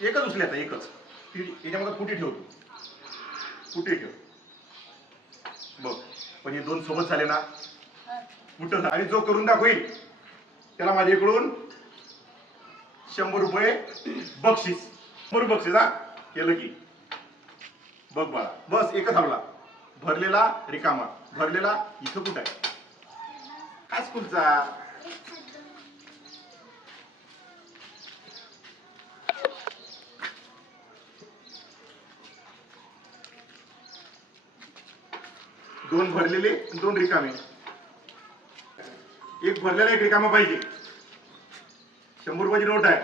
एकच उचल्याचा एकच. ती- याच्यामध्ये कुठे ठेवतो. कुठे ठेव. बघ पण हे दोन सोबत झाले ना कुठं आणि जो करून दाखवेल त्याला माझ्याकडून शंभर रुपये बक्षीस. शंभर बक्षीस हा? केलं की. बघ बाळा बस एकच हवला भरलेला रिकामा. भरलेला इथं कुठं आहे? काय स्कूलचा दोन भरलेले दोन रिकामे. एक भरलेला एक रिकामा पाहिजे. शंभर रुपयाची नोट आहे.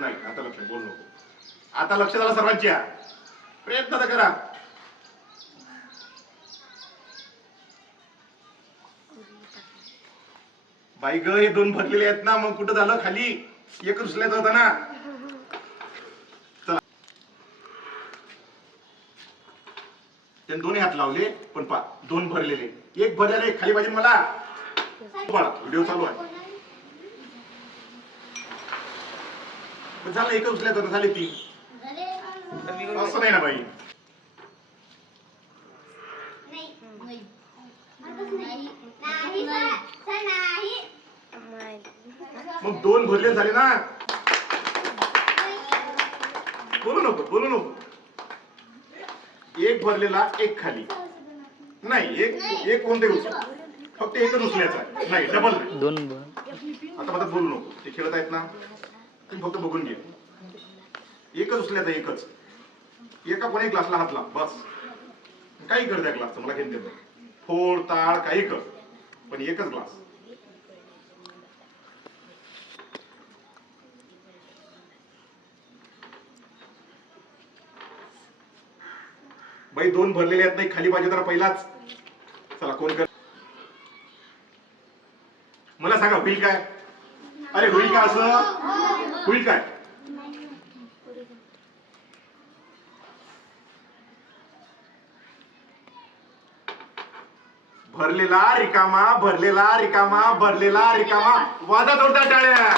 नाही आता लक्ष बोल नको. आता लक्ष झालं सर्वांच्या प्रयत्न तर करा. बाई ग हे दोन भरलेले आहेत ना मग कुठं झालं? खाली. एक रुसल्याचं होता ना. त्यांनी दोन्ही हात लावले पण पा दोन भरलेले. एक भरलेले एक खाली पाहिजे मला. व्हिडिओ चालू आहे. पण झालं एकच उचल्या तर झाले तीन. असं नाही ना बाई. मग दोन भरले झाले ना? बोलू नको बोलू नको. एक भरलेला एक खाली. नाही एक एक कोणते उचल फक्त एकच उचलायचा. नाही डबल नाही. दोन आता आता बोलू नको. ते खेळत आहेत ना तुम्ही फक्त बघून घे एकच उचलायचा एकच. एका कोणी ग्लासला हात लाव बस. काही कर त्या ग्लासचं मला घेऊन देतो फोड ताळ काही कर. पण एकच ग्लास बाई दोन भरलेले आहेत नाही खाली पाहिजे तर पहिलाच. चला कोण कर मला सांगा होईल काय? अरे होईल का असं? होईल काय? भरलेला रिकामा भरलेला रिकामा भरलेला रिकामा. वादा जोडता टाळ्या.